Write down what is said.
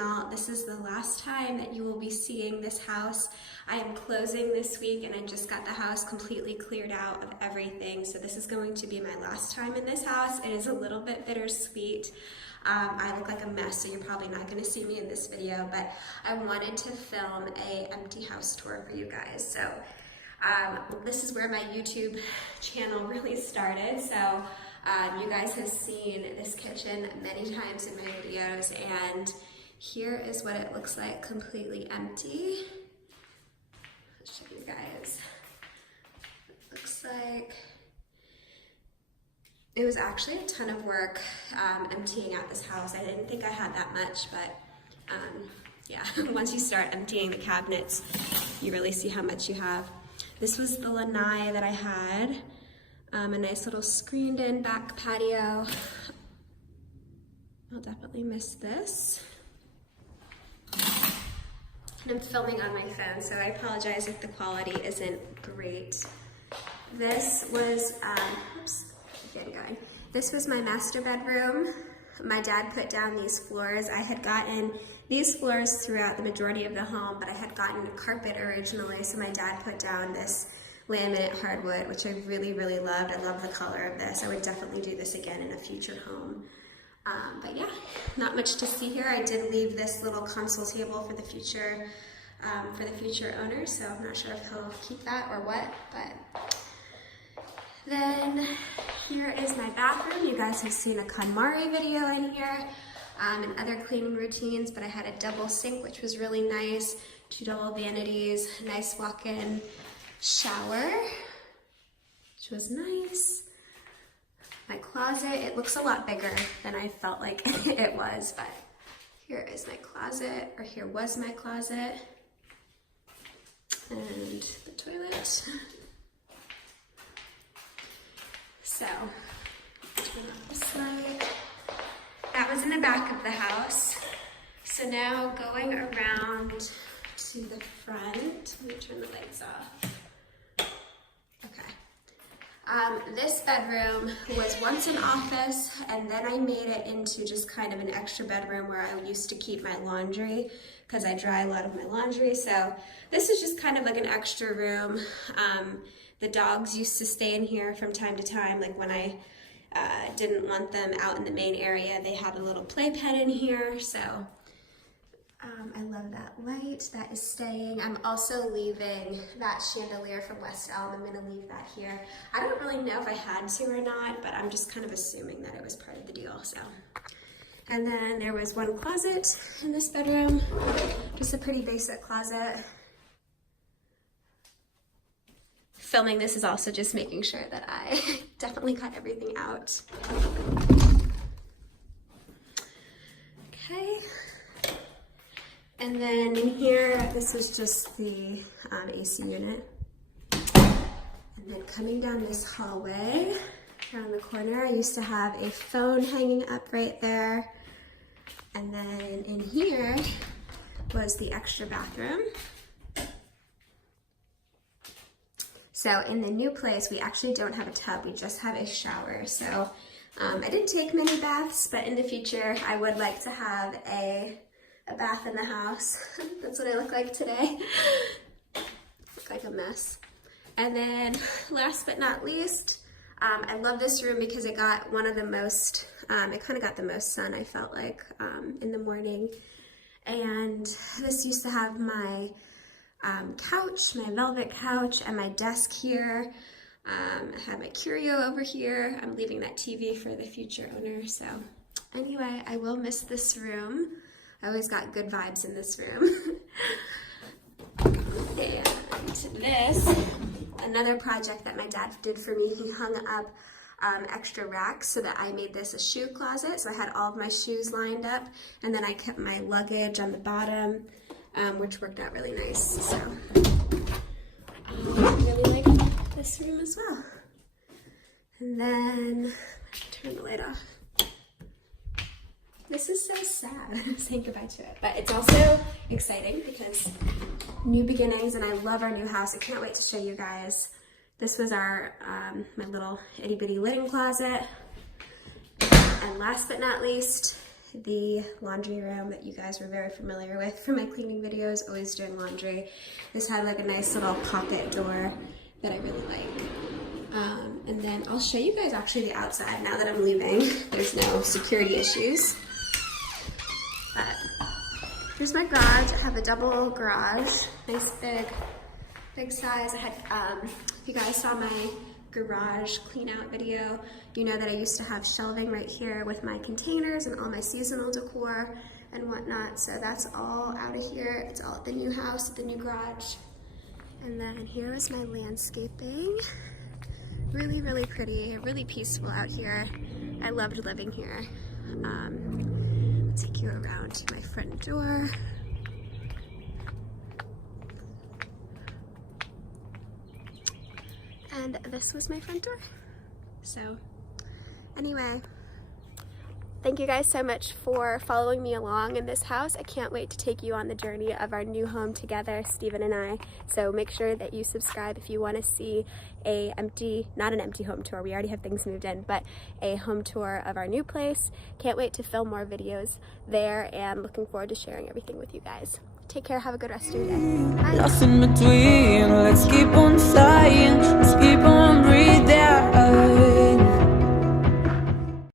channel. This is the last time that you will be seeing this house. I am closing this week and I just got the house completely cleared out of everything. So this is going to be my last time in this house. It is a little bit bittersweet. I look like a mess, so you're probably not going to see me in this video, but I wanted to film a empty house tour for you guys. So this is where my YouTube channel really started. So you guys have seen this kitchen many times in my videos, and here is what it looks like completely empty. I'll show you guys. It looks like it was actually a ton of work emptying out this house. I didn't think I had that much, but yeah, once you start emptying the cabinets, you really see how much you have. This was the lanai that I had. A nice little screened-in back patio. I'll definitely miss this. And I'm filming on my phone, so I apologize if the quality isn't great. This was, oops, getting going. This was my master bedroom. My dad put down these floors. I had gotten these floors throughout the majority of the home, but I had gotten a carpet originally, so my dad put down this laminate hardwood, which I really, really loved. I love the color of this. I would definitely do this again in a future home. But yeah, not much to see here. I did leave this little console table for the future owner, so I'm not sure if he'll keep that or what, but then here is my bathroom. You guys have seen a KONMARI video in here and other cleaning routines, but I had a double sink, which was really nice, 2 double vanities, nice walk-in shower, which was nice. My closet, it looks a lot bigger than I felt like it was, but here is my closet, or here was my closet, and the toilet. So, turn off this light. That was in the back of the house. So now going around to the front, let me turn the lights off. This bedroom was once an office, and then I made it into just kind of an extra bedroom where I used to keep my laundry, because I dry a lot of my laundry. So this is just kind of like an extra room. The dogs used to stay in here from time to time, like when I didn't want them out in the main area, they had a little playpen in here. So I love that light, that is staying. I'm also leaving that chandelier from West Elm. I'm gonna leave that here. I don't really know if I had to or not, but I'm just kind of assuming that it was part of the deal, so. And then there was one closet in this bedroom, just a pretty basic closet. Filming this is also just making sure that I definitely cut everything out. Okay. And then in here, this was just the AC unit. And then coming down this hallway, around the corner, I used to have a phone hanging up right there. And then in here was the extra bathroom. So in the new place, we actually don't have a tub, we just have a shower. So I didn't take many baths, but in the future, I would like to have a bath in the house. That's what I look like today. Look like a mess. And then last but not least, I love this room because it got one of the most, it kind of got the most sun, I felt like, in the morning. And this used to have my couch, my velvet couch, and my desk here. I have my curio over here. I'm leaving that TV for the future owner. So anyway, I will miss this room. I always got good vibes in this room. And this, another project that my dad did for me, he hung up extra racks so that I made this a shoe closet. So I had all of my shoes lined up, and then I kept my luggage on the bottom, which worked out really nice. So I really like this room as well. And then, turn the light off. This is so sad, saying goodbye to it. But it's also exciting because new beginnings, and I love our new house. I can't wait to show you guys. This was our, my little itty bitty linen closet. And last but not least the laundry room that you guys were very familiar with from my cleaning videos, always doing laundry. This had like a nice little pocket door that I really like. And then I'll show you guys actually the outside now that I'm leaving. There's no security issues. But here's my garage. I have a double garage, nice big size. I had, if you guys saw my garage clean out video, you know that I used to have shelving right here with my containers and all my seasonal decor and whatnot. So that's all out of here. It's all at the new house, at the new garage. And then here is my landscaping. Really, really pretty, really peaceful out here. I loved living here. I'll take you around to my front door. And this was my front door. So anyway, thank you guys so much for following me along in this house. I can't wait to take you on the journey of our new home together, Steven and I. So make sure that you subscribe if you want to see not an empty home tour, we already have things moved in, but a home tour of our new place. Can't wait to film more videos there and looking forward to sharing everything with you guys. Take care, have a good rest of your day. Bye. Lost in between, let's keep on flying, let's keep on